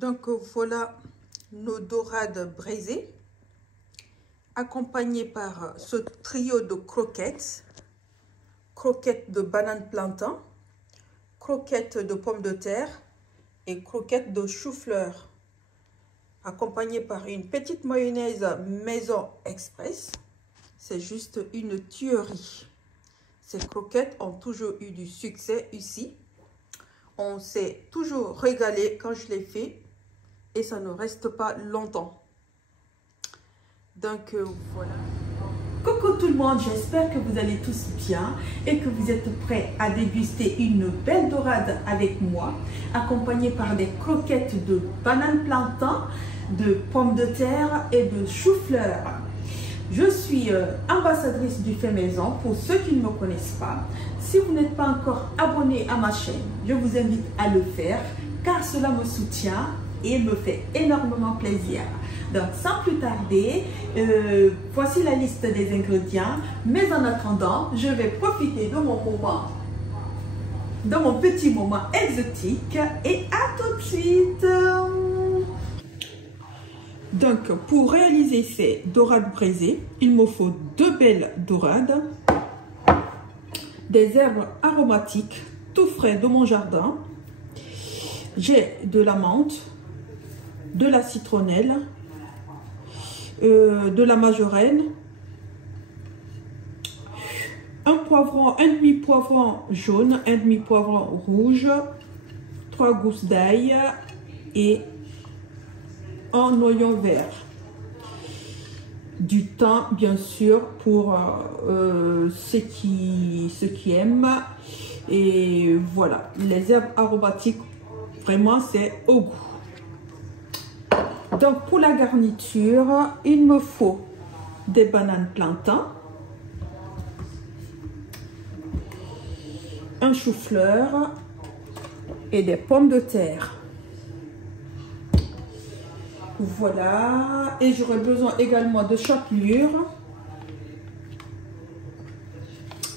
Donc voilà nos dorades braisées, accompagnées par ce trio de croquettes. Croquettes de banane plantain, croquettes de pommes de terre et croquettes de chou-fleur, accompagnées par une petite mayonnaise maison express. C'est juste une tuerie. Ces croquettes ont toujours eu du succès ici. On s'est toujours régalé quand je les fais et ça ne reste pas longtemps. Donc voilà. Coucou tout le monde, j'espère que vous allez tous bien et que vous êtes prêts à déguster une belle dorade avec moi, accompagnée par des croquettes de banane plantain, de pommes de terre et de chou-fleur. Je suis ambassadrice du fait maison pour ceux qui ne me connaissent pas. Si vous n'êtes pas encore abonné à ma chaîne, je vous invite à le faire car cela me soutient et me fait énormément plaisir. Donc sans plus tarder, voici la liste des ingrédients. Mais en attendant, je vais profiter de mon moment, de mon petit moment exotique et à tout de suite. Donc, pour réaliser ces dorades braisées, il me faut 2 belles dorades, des herbes aromatiques tout frais de mon jardin. J'ai de la menthe, de la citronnelle, de la marjolaine, un poivron, un demi-poivron jaune, un demi-poivron rouge, 3 gousses d'ail et un oignon vert. Du thym, bien sûr, pour ceux qui aiment. Et voilà, les herbes aromatiques, vraiment, c'est au goût. Donc, pour la garniture, il me faut des bananes plantain, un chou-fleur et des pommes de terre. Voilà, et j'aurai besoin également de chapelure,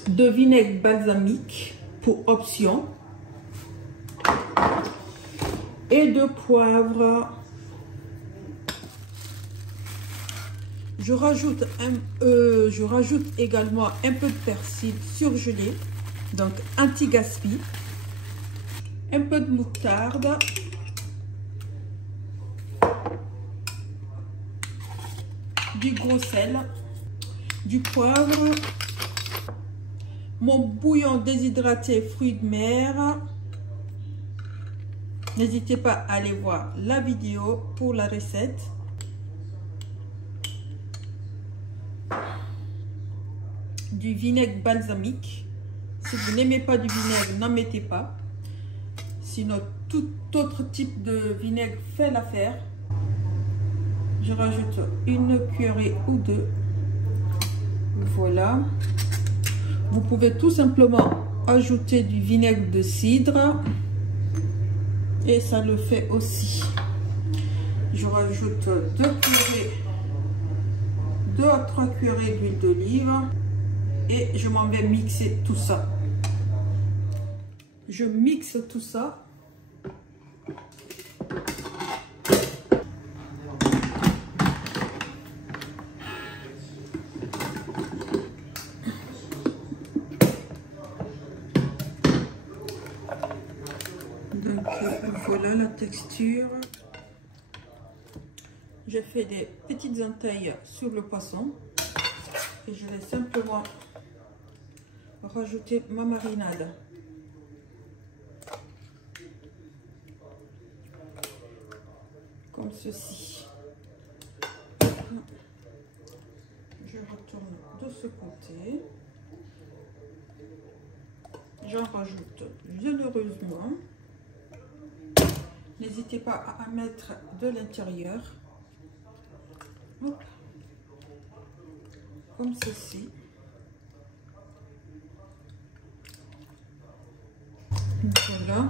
de vinaigre balsamique pour option et de poivre. Je rajoute également un peu de persil surgelé, donc anti-gaspi, un peu de moutarde, du gros sel, du poivre, mon bouillon déshydraté fruits de mer. N'hésitez pas à aller voir la vidéo pour la recette. Du vinaigre balsamique. Si vous n'aimez pas du vinaigre, n'en mettez pas. Sinon, tout autre type de vinaigre fait l'affaire. Je rajoute une cuillerée ou 2. Voilà. Vous pouvez tout simplement ajouter du vinaigre de cidre. Et ça le fait aussi. Je rajoute 2 à 3 cuillerées d'huile d'olive. Et je m'en vais mixer tout ça. Je mixe tout ça. Donc voilà la texture. Je fais des petites entailles sur le poisson. Et je vais simplement rajouter ma marinade. Comme ceci. Je retourne de ce côté. J'en rajoute généreusement. N'hésitez pas à mettre de l'intérieur. Comme ceci. Voilà.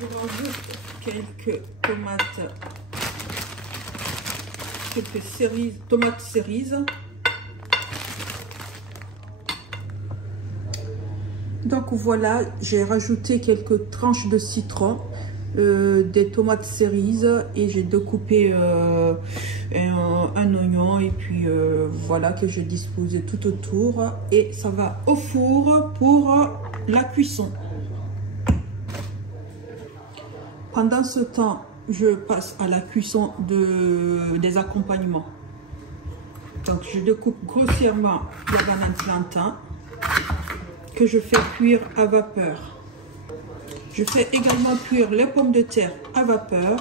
Je rajoute quelques tomates, tomates cerises. Donc voilà, j'ai rajouté quelques tranches de citron, des tomates cerises et j'ai découpé un oignon et puis voilà que je dispose tout autour et ça va au four pour la cuisson. Pendant ce temps, je passe à la cuisson des accompagnements. Donc je découpe grossièrement la banane plantain que je fais cuire à vapeur. Je fais également cuire les pommes de terre à vapeur.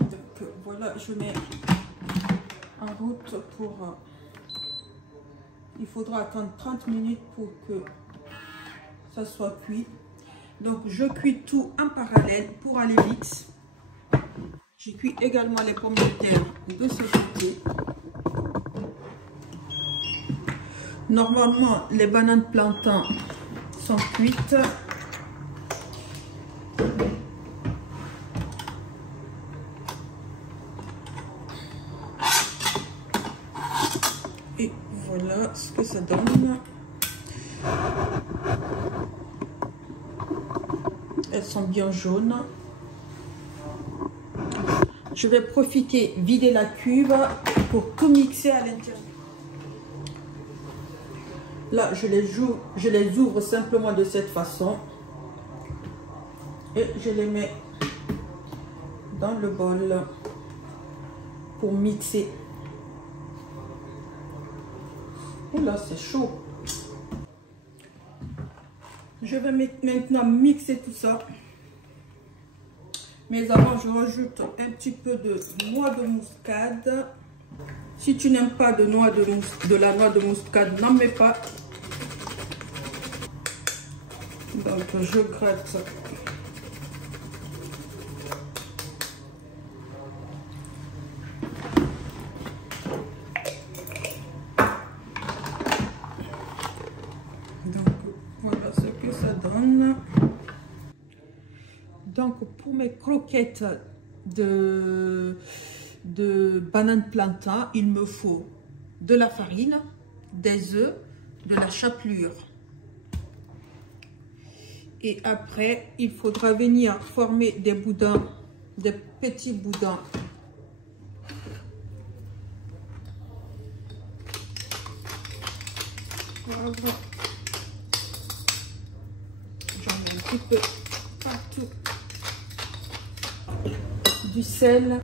Donc voilà, je mets en route pour... il faudra attendre 30 minutes pour que ça soit cuit. Donc je cuis tout en parallèle pour aller vite. Je cuis également les pommes de terre de ce côté. Normalement, les bananes plantain sont cuites. Et voilà ce que ça donne. Elles sont bien jaunes. Je vais profiter, vider la cuve pour tout mixer à l'intérieur. Là, je les ouvre simplement de cette façon. Et je les mets dans le bol pour mixer. Et là, c'est chaud. Je vais maintenant mixer tout ça. Mais avant, je rajoute un petit peu de noix de muscade. Si tu n'aimes pas de la noix de muscade, n'en mets pas. Donc, je gratte. Donc, voilà ce que ça donne. Donc, pour mes croquettes de banane plantain, il me faut de la farine, des œufs, de la chapelure. Et après, il faudra venir former des boudins, des petits boudins. Voilà. J'en mets un petit peu partout. Du sel.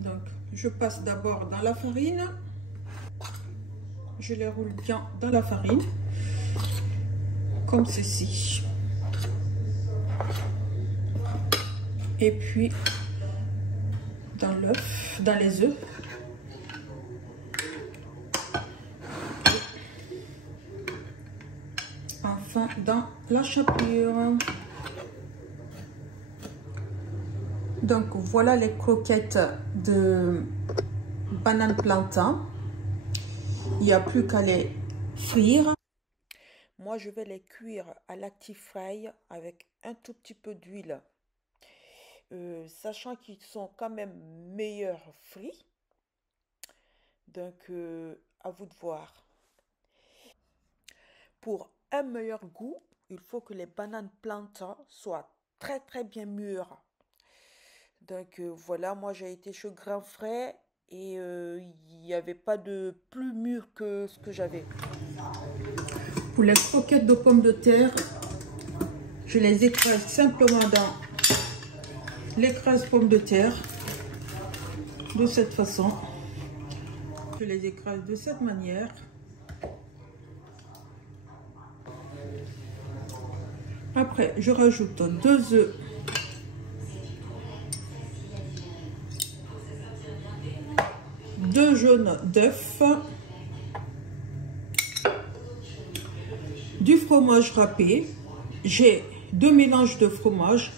Donc, je passe d'abord dans la farine. Je les roule bien dans la farine. Comme ceci. Et puis, dans l'œuf, dans les œufs. Enfin, dans la chapelure. Donc voilà les croquettes de banane plantain. Il n'y a plus qu'à les frire. Moi, je vais les cuire à l'active fry avec un tout petit peu d'huile. Sachant qu'ils sont quand même meilleurs frits. Donc, à vous de voir. Pour un meilleur goût, il faut que les bananes plantain soient très très bien mûres. Donc voilà, moi j'ai été chez Grand Frais et il n'y avait pas de plus mûr que ce que j'avais. Pour les croquettes de pommes de terre, je les écrase simplement dans l'écrase pommes de terre de cette façon. Je les écrase de cette manière. Après, je rajoute 2 œufs. Deux jaunes d'œufs, du fromage râpé. J'ai 2 mélanges de fromage.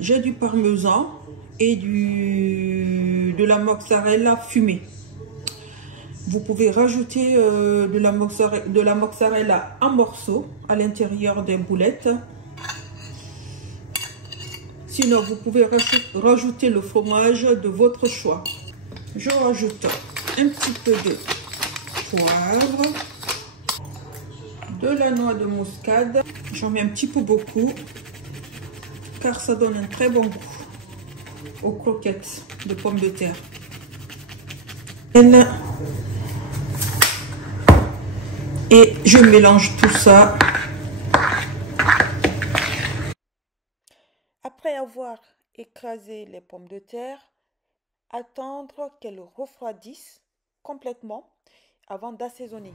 J'ai du parmesan et de la mozzarella fumée. Vous pouvez rajouter de la mozzarella en morceaux à l'intérieur des boulettes. Sinon, vous pouvez rajouter le fromage de votre choix. Je rajoute un petit peu de poivre, de la noix de muscade. J'en mets un petit peu beaucoup, car ça donne un très bon goût aux croquettes de pommes de terre. Et je mélange tout ça. Après avoir écrasé les pommes de terre, attendre qu'elles refroidissent complètement avant d'assaisonner.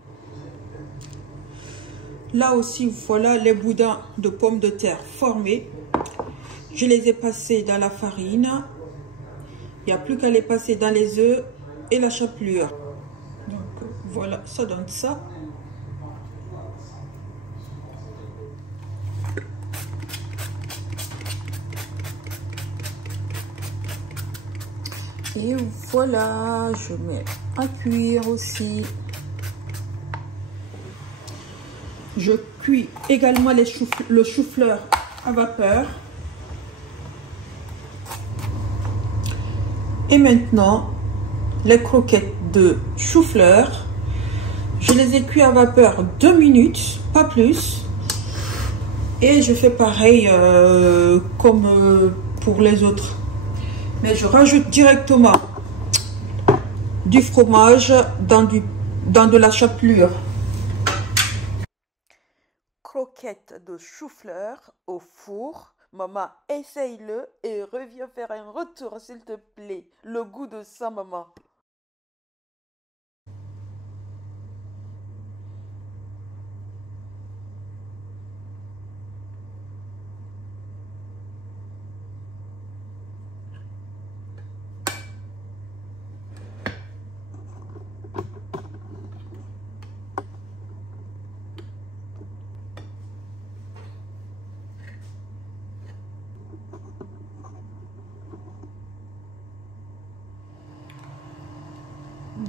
Là aussi, voilà les boudins de pommes de terre formés. Je les ai passés dans la farine. Il n'y a plus qu'à les passer dans les œufs et la chapelure. Donc voilà, ça donne ça. Et voilà, je mets à cuire aussi. Je cuis également le chou-fleur à vapeur. Et maintenant, les croquettes de chou-fleur, je les ai cuits à vapeur 2 minutes, pas plus. Et je fais pareil comme pour les autres. Mais je rajoute directement du fromage dans de la chapelure. Croquettes de chou-fleur au four. Maman, essaye-le et reviens faire un retour s'il te plaît. Le goût de ça, maman.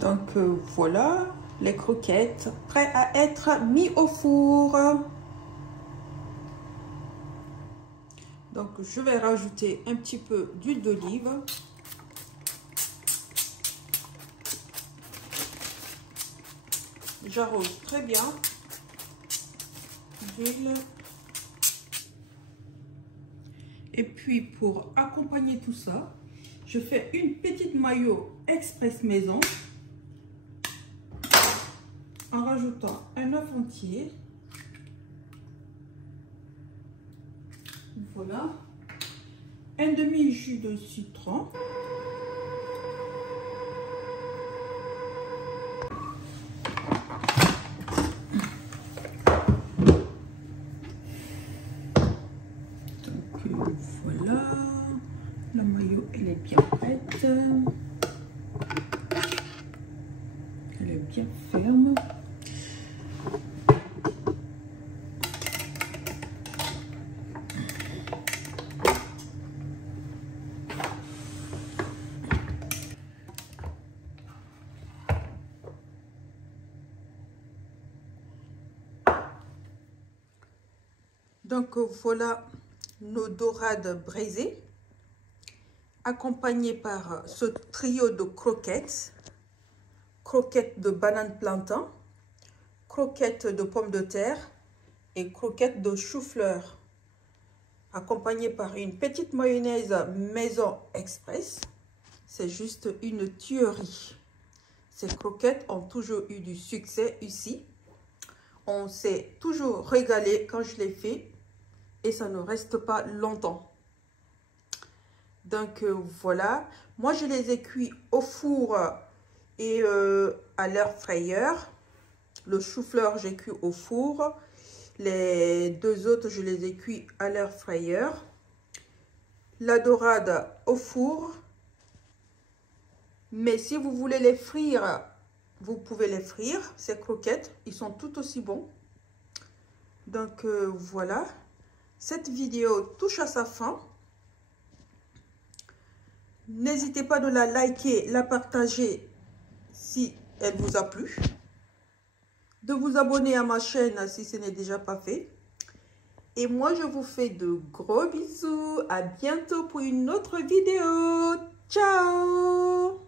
Donc voilà les croquettes prêtes à être mises au four. Donc je vais rajouter un petit peu d'huile d'olive. J'arrose très bien d'huile. Et puis pour accompagner tout ça, je fais une petite mayo express maison en rajoutant un œuf entier. Voilà. Un demi-jus de citron. Donc voilà. La mayo, elle est bien prête. Elle est bien ferme. Donc voilà nos dorades braisées, accompagnées par ce trio de croquettes. Croquettes de banane plantain, croquettes de pommes de terre et croquettes de chou-fleur, accompagnées par une petite mayonnaise maison express. C'est juste une tuerie. Ces croquettes ont toujours eu du succès ici. On s'est toujours régalé quand je les fais et ça ne reste pas longtemps. Donc voilà, moi je les ai cuits au four et à l'air frayeur. Le chou-fleur j'ai cuit au four, les deux autres je les ai cuits à l'air frayeur. La dorade au four, mais si vous voulez les frire, vous pouvez les frire, ces croquettes, ils sont tout aussi bons. Donc voilà, cette vidéo touche à sa fin. N'hésitez pas de la liker, la partager si elle vous a plu, de vous abonner à ma chaîne si ce n'est déjà pas fait. Et moi, je vous fais de gros bisous. À bientôt pour une autre vidéo. Ciao!